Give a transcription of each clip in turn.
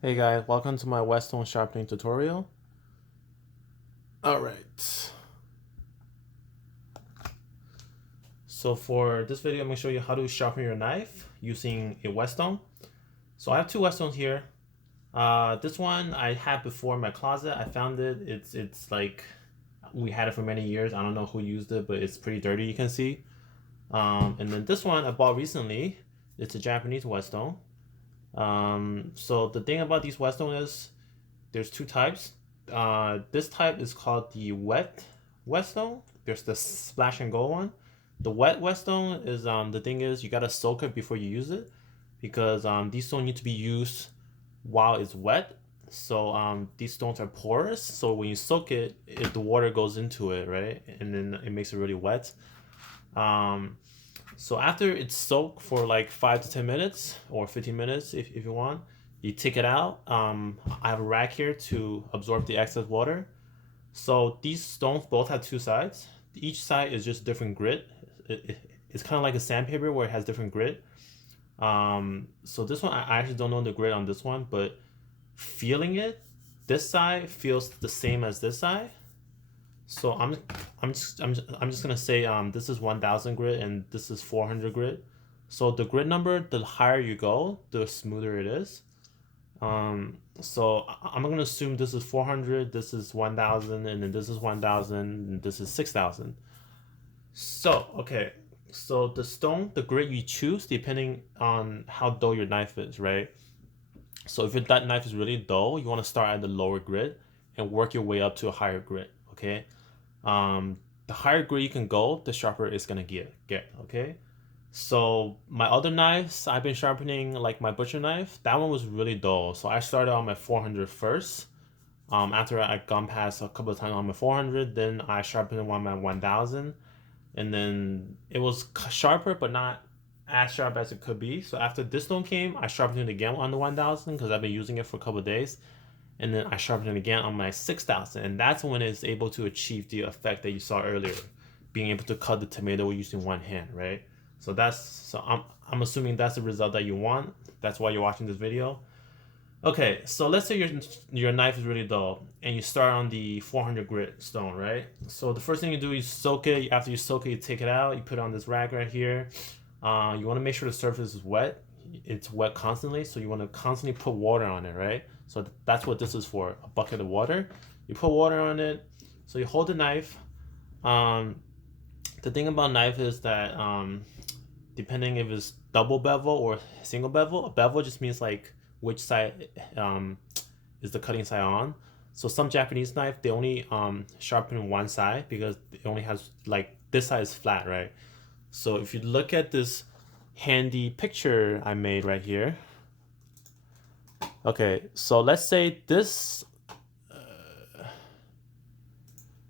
Hey guys, welcome to my Whetstone sharpening tutorial. Alright, so for this video I'm going to show you how to sharpen your knife using a Whetstone. So I have two Whetstones here. This one I had before in my closet. I found it. It's like we had it for many years. I don't know who used it, but it's pretty dirty, you can see. And then this one I bought recently. It's a Japanese Whetstone. So the thing about these Whetstone is there's two types. This type is called the wet Whetstone. There's the splash and go one. The wet Whetstone is the thing is you gotta soak it before you use it because these stones need to be used while it's wet. So these stones are porous. So when you soak it, the water goes into it, right? And then it makes it really wet. Um, so after it's soaked for like 5 to 10 minutes or 15 minutes, if you want, you take it out. I have a rack here to absorb the excess water. So these stones both have two sides. Each side is just different grit. It's kind of like a sandpaper where it has different grit. So this one, I actually don't know the grit on this one, but feeling it, this side feels the same as this side. So I'm just gonna say this is 1000 grit and this is 400 grit. So the grit number, the higher you go, the smoother it is. So I'm gonna assume this is 400, this is 1000, and then this is 1000, and this is 6000. So okay, so the stone, the grit you choose depending on how dull your knife is, right? So if that knife is really dull, you want to start at the lower grit and work your way up to a higher grit. Okay, the higher grit you can go, the sharper it's gonna get. Okay, so my other knives I've been sharpening, like my butcher knife, that one was really dull. So I started on my 400 first. After I gone past a couple of times on my 400, then I sharpened one my 1000, and then it was sharper but not as sharp as it could be. So after this stone came, I sharpened it again on the 1000 because I've been using it for a couple of days, and then I sharpened it again on my 6000, and that's when it's able to achieve the effect that you saw earlier, being able to cut the tomato using one hand, right? So I'm assuming that's the result that you want. That's why you're watching this video. Okay, so let's say your knife is really dull and you start on the 400 grit stone, right? So the first thing you do is soak it. After you soak it, you take it out. You put it on this rack right here. You want to make sure the surface is wet. It's wet constantly, so you want to constantly put water on it, right? So that's what this is for, a bucket of water. You put water on it. So you hold the knife. Um, the thing about knife is that depending if it's double bevel or single bevel, a bevel just means like which side is the cutting side on. So some Japanese knife they only sharpen one side because it only has like this side is flat, right? So if you look at this handy picture I made right here, okay, so let's say this.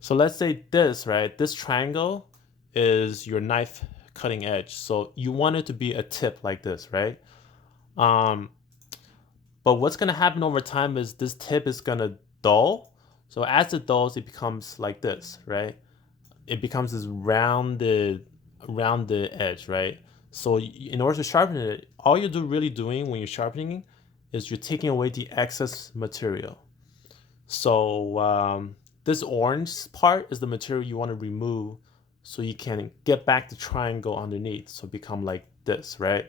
So let's say this, right? This triangle is your knife cutting edge. So you want it to be a tip like this, right? Um, but what's gonna happen over time is this tip is gonna dull. So as it dulls, it becomes like this, right? It becomes this rounded edge, right? So in order to sharpen it, all you're really doing when you're sharpening is you're taking away the excess material. So this orange part is the material you want to remove so you can get back the triangle underneath. So become like this, right?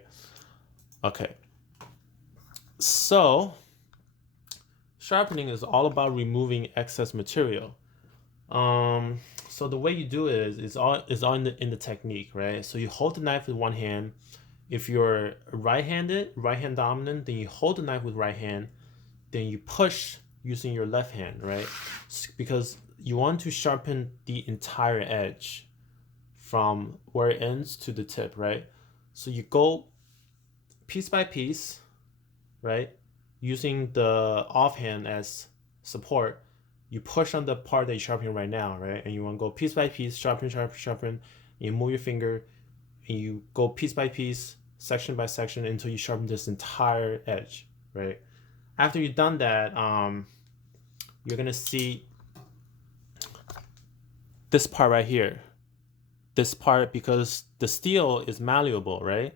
Okay. So sharpening is all about removing excess material. Um, so the way you do it is all in the technique, right? So you hold the knife with one hand. If you're right-handed, right hand dominant, then you hold the knife with right hand, then you push using your left hand, right? Because you want to sharpen the entire edge from where it ends to the tip, right? So you go piece by piece, right? Using the offhand as support, you push on the part that you're sharpening right now, right? And you want to go piece by piece, sharpen, sharpen, sharpen. And you move your finger, and you go piece by piece, section by section until you sharpen this entire edge, right? After you've done that, you're gonna see this part right here. This part, because the steel is malleable, right?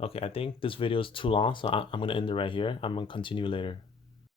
Okay, I think this video is too long, so I'm gonna end it right here. I'm gonna continue later.